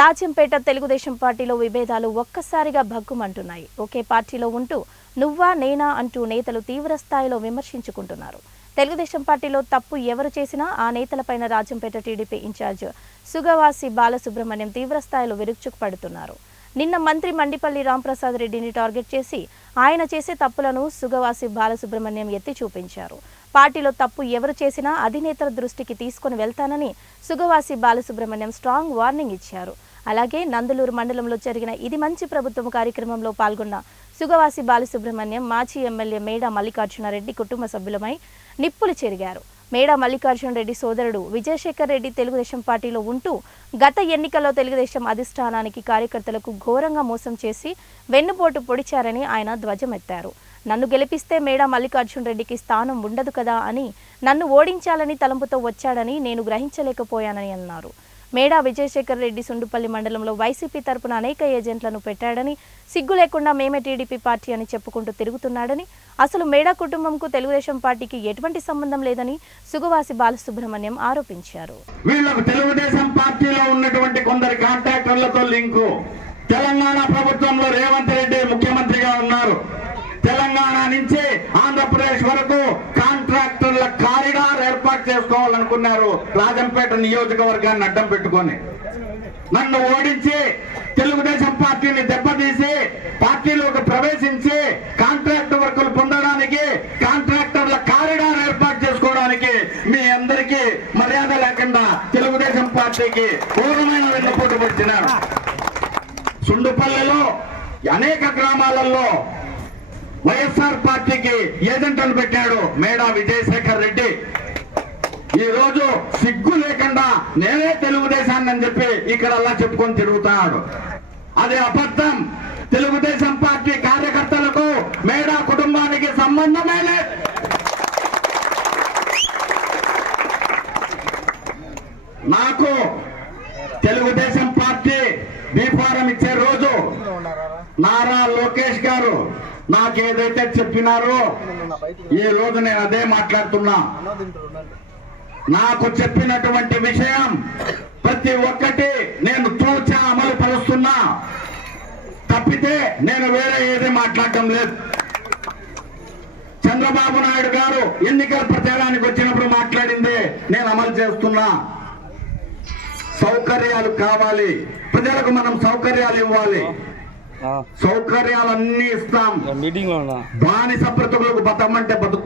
రాజంపేట తెలుగుదేశం పార్టీలో విభేదాలు ఒక్కసారిగా భగ్గుమంటున్నాయి. ఒకే పార్టీలో ఉంటూ నువ్వా నేనా అంటూ నేతలు తీవ్ర స్థాయిలో విమర్శించుకుంటున్నారు. తెలుగుదేశం పార్టీలో తప్పు ఎవరు చేసినా ఆ నేతలపైన రాజంపేట టీడీపీ ఇన్ఛార్జ్ సుగవాసి బాలసుబ్రహ్మణ్యం తీవ్ర స్థాయిలో విరుచుకుపడుతున్నారు. నిన్న మంత్రి మండిపల్లి రాంప్రసాద్ రెడ్డిని టార్గెట్ చేసి ఆయన చేసే తప్పులను సుగవాసి బాలసుబ్రహ్మణ్యం ఎత్తి చూపించారు. పార్టీలో తప్పు ఎవరు చేసినా అధినేతల దృష్టికి తీసుకుని వెళ్తానని సుగవాసి బాలసుబ్రహ్మణ్యం స్ట్రాంగ్ వార్నింగ్ ఇచ్చారు. అలాగే నందలూరు మండలంలో జరిగిన ఇది మంచి ప్రభుత్వం కార్యక్రమంలో పాల్గొన్న సుగవాసి బాలసుబ్రహ్మణ్యం మాజీ ఎమ్మెల్యే మేడా మల్లికార్జునరెడ్డి కుటుంబ సభ్యులమై నిప్పులు చెరిగారు. మేడా మల్లికార్జునరెడ్డి సోదరుడు విజయశేఖర్ రెడ్డి తెలుగుదేశం పార్టీలో ఉంటూ గత ఎన్నికల్లో తెలుగుదేశం అధిష్టానానికి కార్యకర్తలకు ఘోరంగా మోసం చేసి వెన్నుపోటు పొడిచారని ఆయన ధ్వజమెత్తారు. నన్ను గెలిపిస్తే మేడా మల్లికార్జునరెడ్డికి స్థానం ఉండదు కదా అని నన్ను ఓడించాలని తలంపుతో వచ్చాడని నేను గ్రహించలేకపోయానని అన్నారు. మేడా విజయశేఖర్ రెడ్డి సుండుపల్లి మండలంలో వైసీపీ తరపున అనేక ఏజెంట్లను పెట్టాడని, సిగ్గు లేకుండా మేమే టీడీపీ పార్టీ అని చెప్పుకుంటూ తిరుగుతున్నాడని, అసలు మేడా కుటుంబంకు తెలుగుదేశం పార్టీకి ఎటువంటి సంబంధం లేదని సుగవాసి బాలసుబ్రహ్మణ్యం ఆరోపించారు. వీళ్ళకు తెలుగుదేశం పార్టీలో ఉన్నటువంటి కొందరు కాంట్రాక్టర్లతో లింకు. తెలంగాణ ప్రభుత్వంలో రేవంత్ రెడ్డి ముఖ్యమంత్రిగా ఉన్నారు. తెలంగాణ నుంచి ఆంధ్రప్రదేశ్ వరకు కాంట్రాక్టర్ల కారిడార్ ఏర్పాటు చేసుకోవాలనుకున్నారు. రాజంపేట నియోజకవర్గాన్ని అడ్డం పెట్టుకొని నన్ను ఓడించి తెలుగుదేశం పార్టీని దెబ్బతీసి పార్టీలోకి ప్రవేశించి కాంట్రాక్ట్ వర్కులు పొందడానికి, కాంట్రాక్టర్ల కారిడార్ ఏర్పాటు చేసుకోవడానికి మీ అందరికీ మర్యాద లేకుండా తెలుగుదేశం పార్టీకి పూర్ణమైన వెన్నుపోటు పెట్టినారు. సుండుపల్లెలో అనేక గ్రామాలలో వైఎస్ఆర్ పార్టీకి ఏజెంట్లను పెట్టాడు మేడా విజయశేఖర్ రెడ్డి. ఈ రోజు సిగ్గు లేకుండా నేనే తెలుగుదేశాన్ని అని చెప్పి ఇక్కడ అలా చెప్పుకొని తిరుగుతున్నాడు. అది అబద్ధం. తెలుగుదేశం పార్టీ కార్యకర్తలకు మేడా కుటుంబానికి సంబంధమే లేదు. నాకు తెలుగుదేశం పార్టీ బీఫారం ఇచ్చే రోజు నారా లోకేష్ గారు నాకేదైతే చెప్పినారో ఈ రోజు నేను అదే మాట్లాడుతున్నా. నాకు చెప్పినటువంటి విషయం ప్రతి ఒక్కటి నేను తూచా అమలు పరుస్తున్నా తప్పితే నేను వేరే ఏది మాట్లాడటం లేదు. చంద్రబాబు నాయుడు గారు ఎన్నికల ప్రచారానికి వచ్చినప్పుడు మాట్లాడింది నేను అమలు చేస్తున్నా. సౌకర్యాలు కావాలి, ప్రజలకు మనం సౌకర్యాలు ఇవ్వాలి. సౌకర్యాలన్నీ ఇస్తాం. బానిస బ్రతుకులకు బతకమంటే బతుకుతాం.